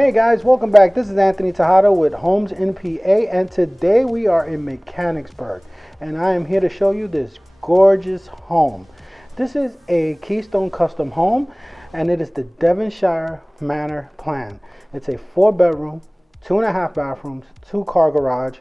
Hey guys, welcome back. This is Anthony Tejada with Homes in PA, and today we are in Mechanicsburg, and I am here to show you this gorgeous home. This is a Keystone custom home, and it is the Devonshire Manor plan. It's a 4-bedroom, 2.5 bathrooms, 2-car garage,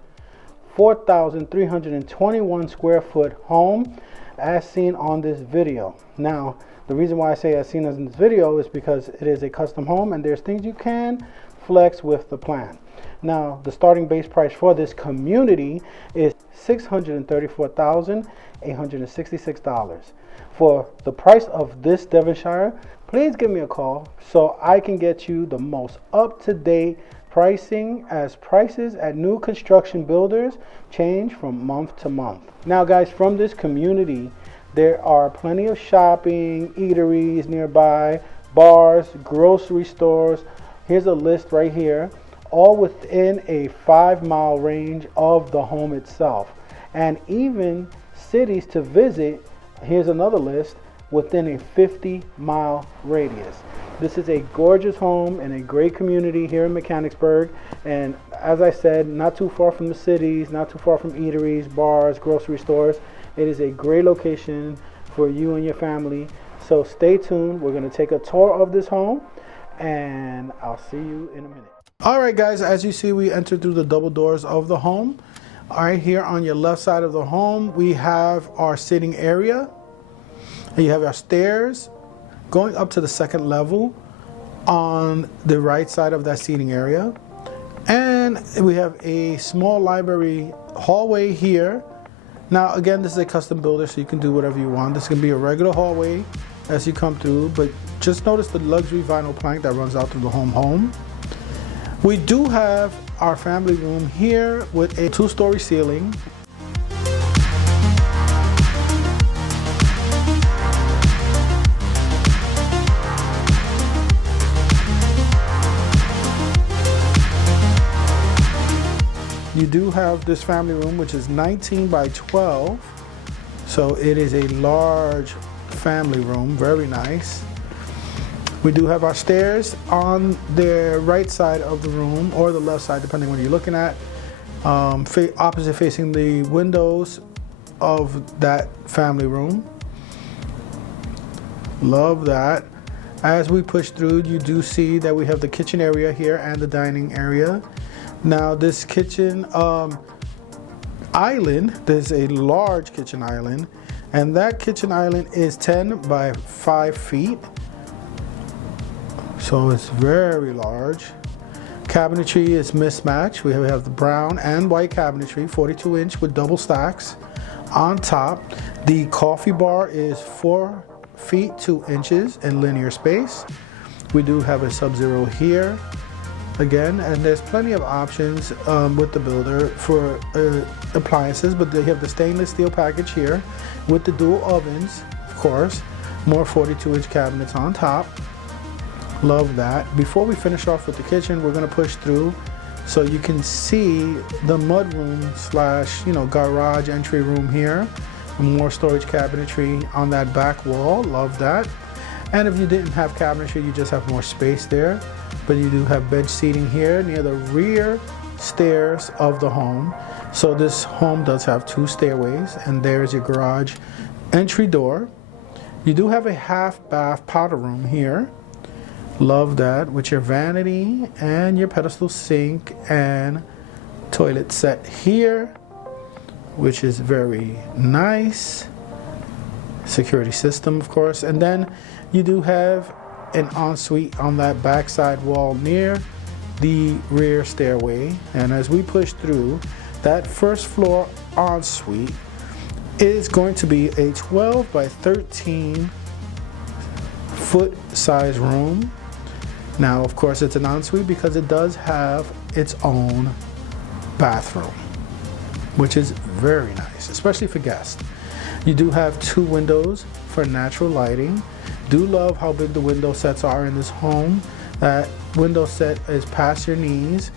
4,321 square foot home as seen on this video. Now, the reason why I say as seen as in this video is because it is a custom home and there's things you can flex with the plan. Now, the starting base price for this community is $634,866. For the price of this Devonshire, please give me a call so I can get you the most up-to-date pricing, as prices at new construction builders change from month to month. Now guys, from this community there are plenty of shopping, eateries nearby, bars, grocery stores. Here's a list right here, all within a 5-mile range of the home itself, and even cities to visit. Here's another list within a 50-mile radius. This is a gorgeous home in a great community here in Mechanicsburg, and as I said, not too far from the cities, not too far from eateries, bars, grocery stores. It is a great location for you and your family. So stay tuned. We're going to take a tour of this home, and I'll see you in a minute. All right, guys, as you see, we entered through the double doors of the home. All right, here on your left side of the home, we have our sitting area. And you have our stairs going up to the second level on the right side of that seating area. And we have a small library hallway here. Now, again, this is a custom builder, so you can do whatever you want. This can be a regular hallway as you come through, but just notice the luxury vinyl plank that runs out through the home. We do have our family room here with a 2-story ceiling. You do have this family room, which is 19 by 12. So it is a large family room, very nice. We do have our stairs on the right side of the room, or the left side, depending on what you're looking at, opposite facing the windows of that family room. Love that. As we push through, you do see that we have the kitchen area here and the dining area. Now this kitchen island, there's a large kitchen island, and that kitchen island is 10 by 5 feet. So it's very large. Cabinetry is mismatched. We have the brown and white cabinetry, 42-inch with double stacks on top. The coffee bar is 4 feet 2 inches in linear space. We do have a Sub-Zero here. Again, and there's plenty of options with the builder for appliances, but they have the stainless steel package here with the dual ovens, of course, more 42-inch cabinets on top. Love that. Before we finish off with the kitchen, we're going to push through so you can see the mudroom slash, garage entry room here. More storage cabinetry on that back wall. Love that. And if you didn't have cabinetry, you just have more space there. But you do have bench seating here near the rear stairs of the home. So this home does have 2 stairways, and there's your garage entry door. You do have a half bath powder room here. Love that, with your vanity and your pedestal sink and toilet set here, which is very nice. Security system, of course. And then you do have an ensuite on that backside wall near the rear stairway. And as we push through, that first floor ensuite is going to be a 12 by 13 foot size room. Now, of course, it's an ensuite because it does have its own bathroom, which is very nice, especially for guests. You do have 2 windows for natural lighting. Do love how big the window sets are in this home. That window set is past your knees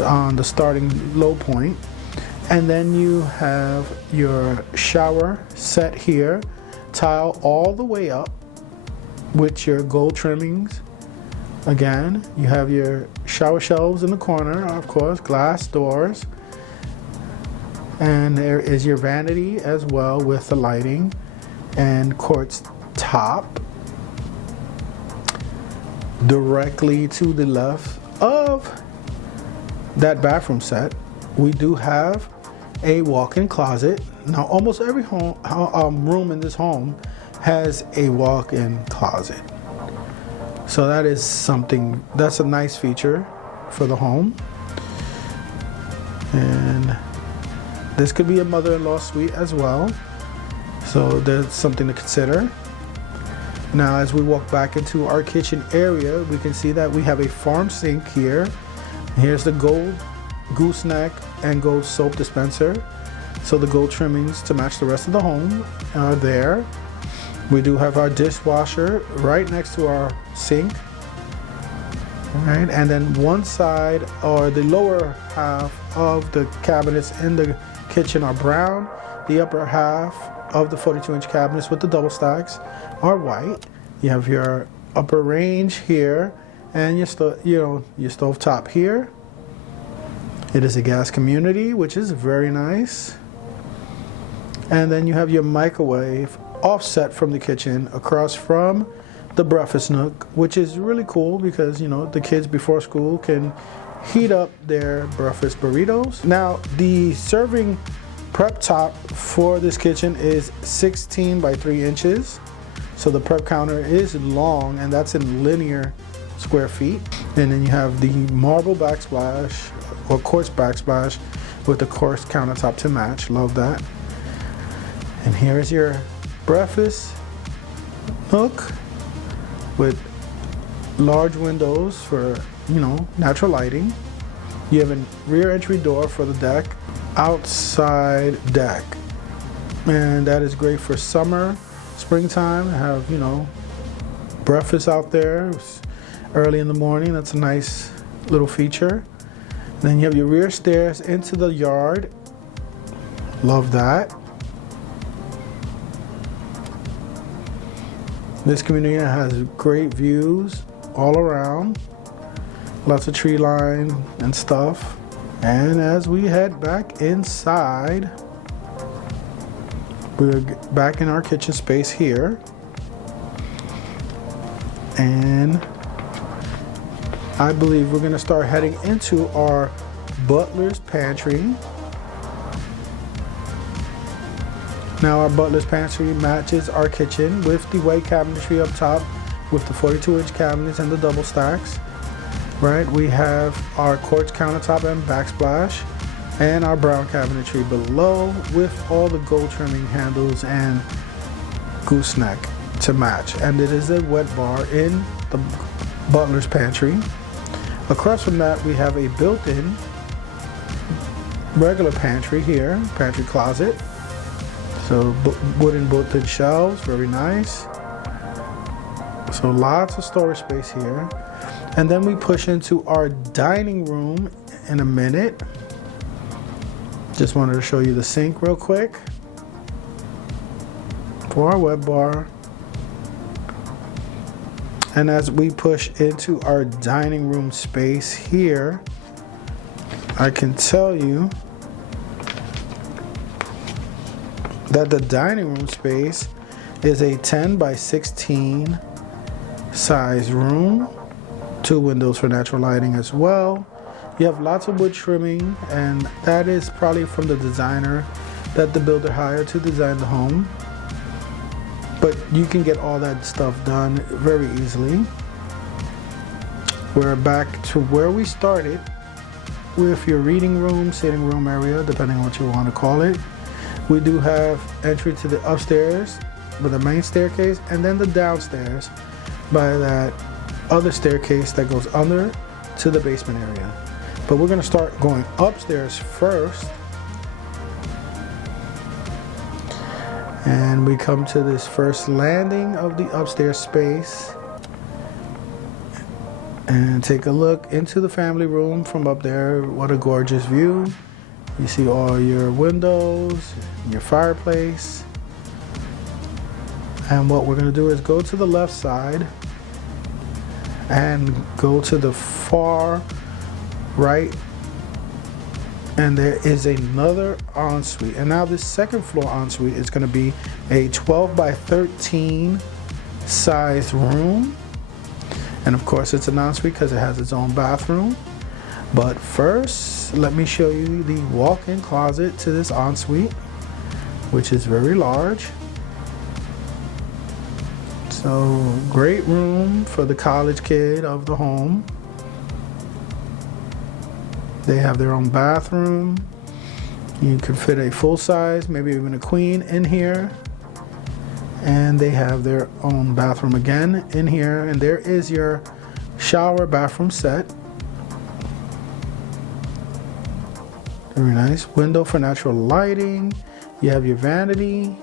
on the starting low point. And then you have your shower set here, tile all the way up with your gold trimmings Again, you have your shower shelves in the corner, of course, glass doors. And there is your vanity as well with the lighting and quartz top. Directly to the left of that bathroom set, we do have a walk-in closet. Now, almost every room in this home has a walk-in closet. So that is something, that's a nice feature for the home. And this could be a mother-in-law suite as well. So there's something to consider. Now, as we walk back into our kitchen area, we can see that we have a farm sink here. Here's the gold gooseneck and gold soap dispenser. So the gold trimmings to match the rest of the home are there. We do have our dishwasher right next to our sink. All right, and then one side, or the lower half of the cabinets in the kitchen are brown. The upper half of the 42-inch cabinets with the double stacks are white. You have your upper range here and your stove top here. It is a gas community, which is very nice. And then you have your microwave offset from the kitchen across from the breakfast nook, which is really cool because, you know, the kids before school can heat up their breakfast burritos. Now, the serving prep top for this kitchen is 16 by 3 inches. So the prep counter is long, and that's in linear square feet. And then you have the marble backsplash or quartz backsplash with the quartz countertop to match. Love that. And here is your breakfast nook with large windows for, you know, natural lighting. You have a rear entry door for the deck, outside deck. And that is great for summer, springtime. Have, you know, breakfast out there early in the morning. That's a nice little feature. Then you have your rear stairs into the yard. Love that. This community has great views all around. Lots of tree line and stuff. And as we head back inside, we're back in our kitchen space here. And I believe we're gonna start heading into our butler's pantry. Now, our butler's pantry matches our kitchen with the white cabinetry up top with the 42-inch cabinets and the double stacks. Right, we have our quartz countertop and backsplash and our brown cabinetry below with all the gold trimming handles and gooseneck to match. And it is a wet bar in the butler's pantry. Across from that, we have a built-in regular pantry here, pantry closet. So wooden built-in shelves, very nice. So lots of storage space here. And then we push into our dining room in a minute. Just wanted to show you the sink real quick for our wet bar. And as we push into our dining room space here, I can tell you that the dining room space is a 10 by 16 size room. 2 windows for natural lighting as well. You have lots of wood trimming, and that is probably from the designer that the builder hired to design the home. But you can get all that stuff done very easily. We're back to where we started with your reading room, sitting room area, depending on what you want to call it. We do have entry to the upstairs with the main staircase, and then the downstairs by that other staircase that goes under to the basement area. But we're going to start going upstairs first. And we come to this first landing of the upstairs space and take a look into the family room from up there. What a gorgeous view. You see all your windows, your fireplace. And what we're going to do is go to the left side and go to the far right, and there is another ensuite. And now this second floor ensuite is going to be a 12 by 13 size room, and of course it's an ensuite because it has its own bathroom. But first, let me show you the walk-in closet to this ensuite, which is very large. So great room for the college kid of the home. They have their own bathroom. You can fit a full size, maybe even a queen in here. And they have their own bathroom again in here. And there is your shower bathroom set. Very nice. Window for natural lighting. You have your vanity,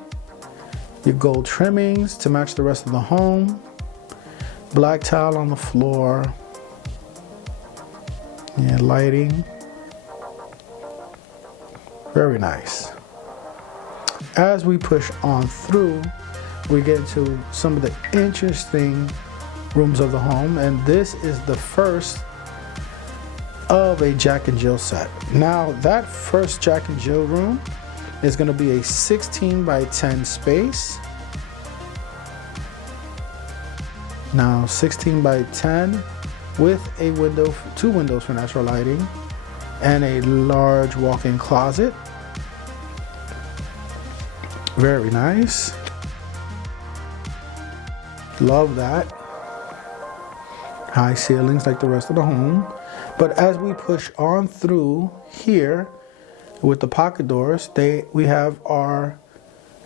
your gold trimmings to match the rest of the home. Black tile on the floor. Yeah, lighting. Very nice. As we push on through, we get into some of the interesting rooms of the home, and this is the first of a Jack and Jill set. Now that first Jack and Jill room is going to be a 16 by 10 space. Now 16 by 10 with a window, 2 windows for natural lighting, and a large walk-in closet. Very nice. Love that. High ceilings like the rest of the home. But as we push on through here with the pocket doors, we have our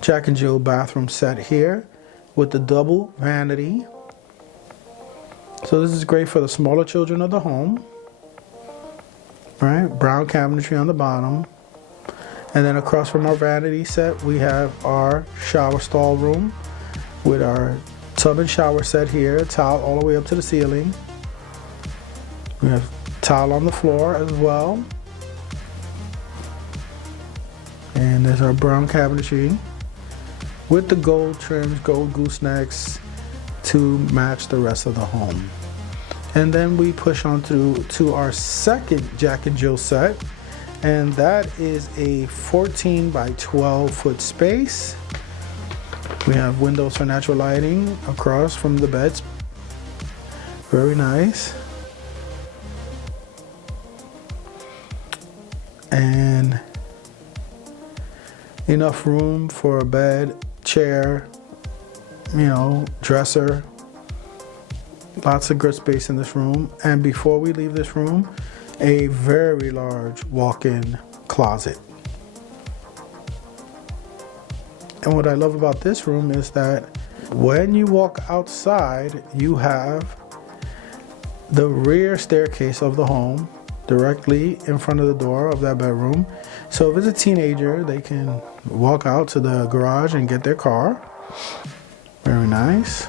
Jack and Jill bathroom set here with the double vanity. So this is great for the smaller children of the home. Right? Brown cabinetry on the bottom. And then across from our vanity set, we have our shower stall room with our tub and shower set here, tile all the way up to the ceiling. We have tile on the floor as well. And there's our brown cabinetry with the gold trims, gold goosenecks to match the rest of the home. And then we push on through to our second Jack and Jill set, and that is a 14 by 12 foot space. We have windows for natural lighting across from the beds. Very nice. And enough room for a bed, chair, dresser. Lots of good space in this room. And before we leave this room, a very large walk-in closet. And what I love about this room is that when you walk outside, you have the rear staircase of the home directly in front of the door of that bedroom. So if it's a teenager, they can walk out to the garage and get their car. Very nice.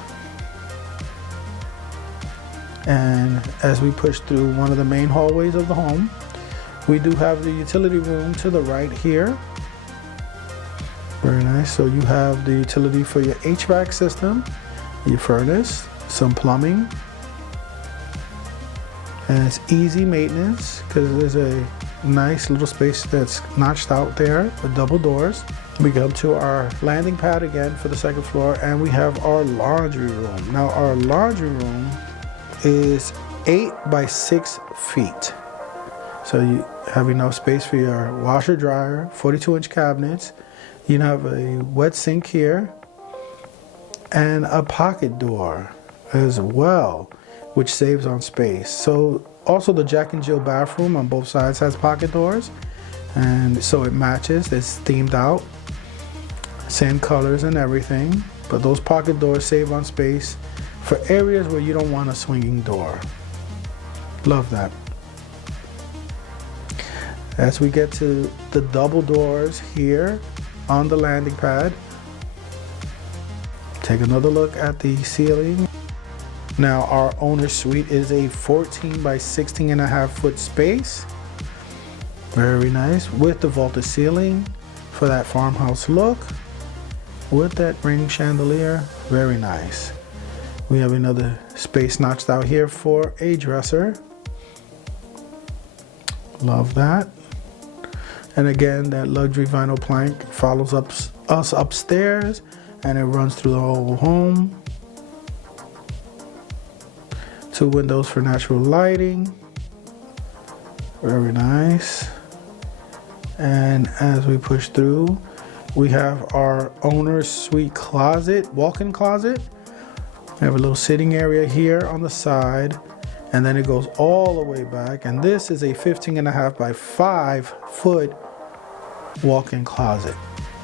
And as we push through one of the main hallways of the home, we do have the utility room to the right here. Very nice. So you have the utility for your HVAC system, your furnace, some plumbing. And it's easy maintenance because there's a nice little space that's notched out there with double doors. We go to our landing pad again for the second floor, and we have our laundry room. Now our laundry room is 8 by 6 feet. So you have enough space for your washer dryer, 42-inch cabinets. You have a wet sink here and a pocket door as well, which saves on space. So also the Jack and Jill bathroom on both sides has pocket doors, and so it matches. It's themed out, same colors and everything, but those pocket doors save on space for areas where you don't want a swinging door. Love that. As we get to the double doors here on the landing pad, take another look at the ceiling. Now our owner's suite is a 14 by 16 and a half foot space. Very nice, with the vaulted ceiling for that farmhouse look, with that ring chandelier. Very nice. We have another space notched out here for a dresser. Love that. And again, that luxury vinyl plank follows us upstairs, and it runs through the whole home. 2 windows for natural lighting. Very nice. And as we push through, we have our owner's suite closet, walk-in closet. We have a little sitting area here on the side, and then it goes all the way back. And this is a 15.5 by 5 foot walk-in closet.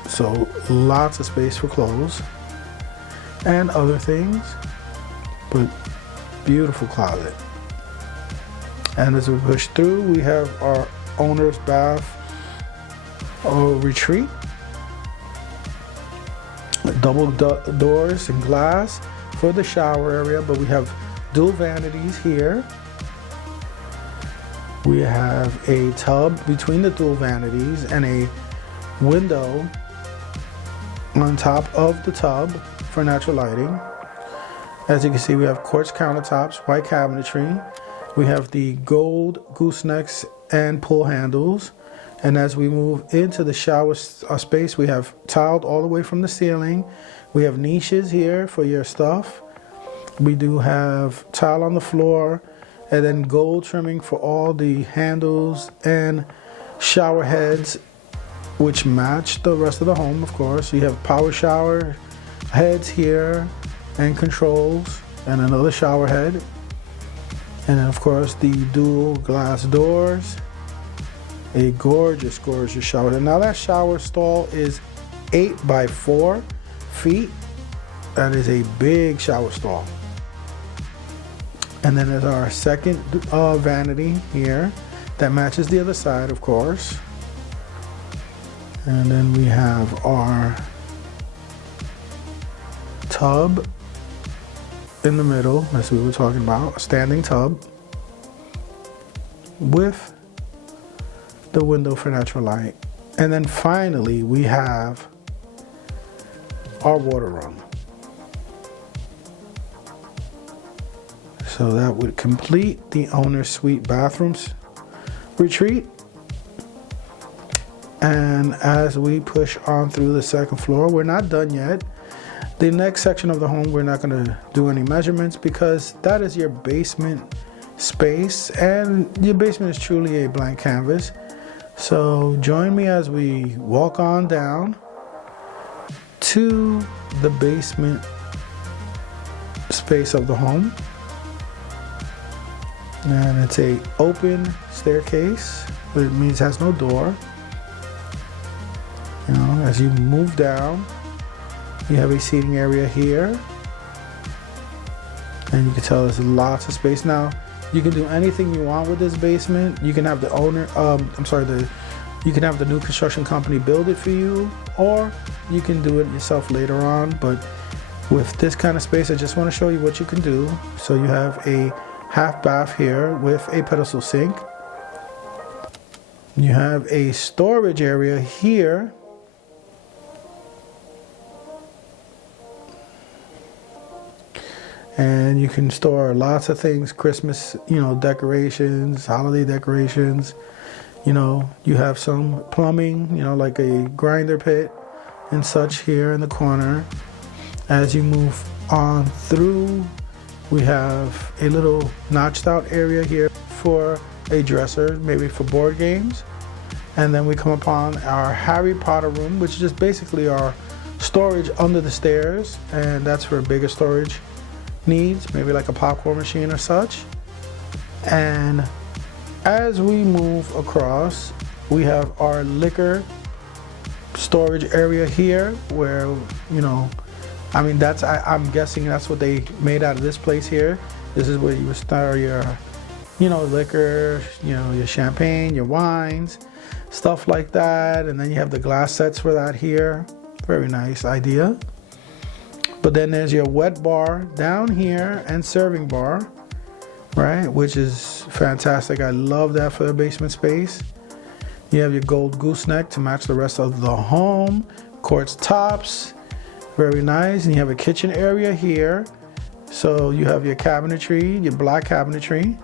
So lots of space for clothes and other things, but beautiful closet. And as we push through, we have our owner's bath retreat. Double doors and glass for the shower area, but we have dual vanities here. We have a tub between the dual vanities and a window on top of the tub for natural lighting. As you can see, we have quartz countertops, white cabinetry. We have the gold goosenecks and pull handles. And as we move into the shower space, we have tiled all the way from the ceiling. We have niches here for your stuff. We do have tile on the floor, and then gold trimming for all the handles and shower heads, which match the rest of the home, of course. You have power shower heads here and controls, and another shower head. And then, of course, the dual glass doors. A gorgeous, gorgeous shower. And now that shower stall is 8 by 4 feet. That is a big shower stall. And then there's our second vanity here that matches the other side, of course. And then we have our tub in the middle, as we were talking about, a standing tub with the window for natural light. And then finally, we have our water room. So that would complete the owner's suite bathrooms retreat. And as we push on through the second floor, we're not done yet. The next section of the home, we're not going to do any measurements because that is your basement space, and your basement is truly a blank canvas. So join me as we walk on down to the basement space of the home. And it's a open staircase, but it means it has no door. You know, as you move down, you have a seating area here, and you can tell there's lots of space. Now, you can do anything you want with this basement. You can have the owner, you can have the new construction company build it for you, or you can do it yourself later on. But with this kind of space, I just want to show you what you can do. So you have a half bath here with a pedestal sink. You have a storage area here. And you can store lots of things, Christmas, decorations, holiday decorations. You have some plumbing, like a grinder pit and such here in the corner. As you move on through, we have a little notched out area here for a dresser, maybe for board games. And then we come upon our Harry Potter room, which is just basically our storage under the stairs. And that's for bigger storage needs, maybe like a popcorn machine or such. And as we move across, we have our liquor storage area here where, I'm guessing that's what they made out of this place here. This is where you would store your, liquor, your champagne, your wines, stuff like that. And then you have the glass sets for that here. Very nice idea. But then there's your wet bar down here and serving bar, right? Which is fantastic. I love that for the basement space. You have your gold gooseneck to match the rest of the home. Quartz tops, very nice. And you have a kitchen area here So you have your cabinetry, your black cabinetry,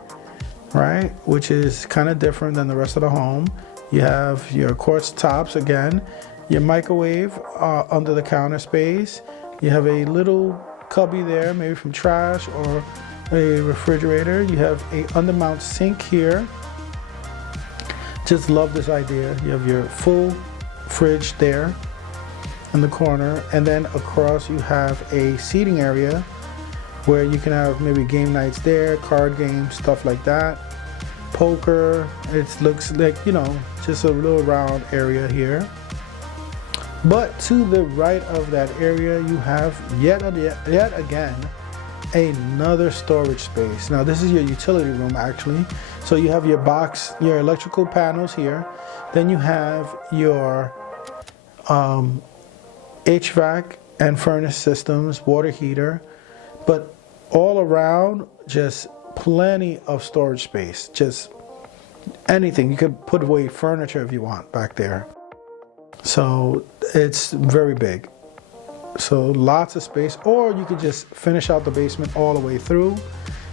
right? Which is kind of different than the rest of the home. You have your quartz tops again, your microwave under the counter space. You have a little cubby there, maybe from trash or a refrigerator. You have a undermount sink here. Just love this idea. You have your full fridge there in the corner, and then across you have a seating area where you can have maybe game nights there, card games, stuff like that, poker. It looks like, you know, just a little round area here. But to the right of that area, you have yet again another storage space. Now this is your utility room actually. So you have your box, your electrical panels here. Then you have your HVAC and furnace systems, water heater, but all around just plenty of storage space. Just anything. You could put away furniture if you want back there. So it's very big. So lots of space, or you could just finish out the basement all the way through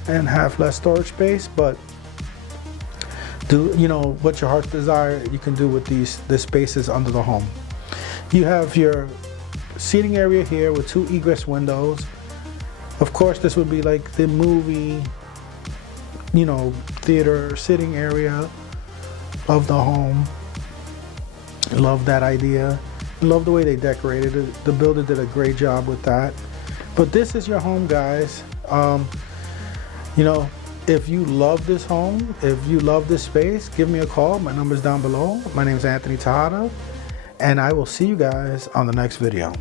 and have less storage space, but do, you know, what your heart's desire you can do with the spaces under the home. You have your seating area here with 2 egress windows. Of course, this would be like the movie, you know, theater sitting area of the home. Love that idea. Love the way they decorated it. The builder did a great job with that. But this is your home, guys. You know, if you love this home, if you love this space, give me a call. My number's down below. My name is Anthony Tejada, and I will see you guys on the next video.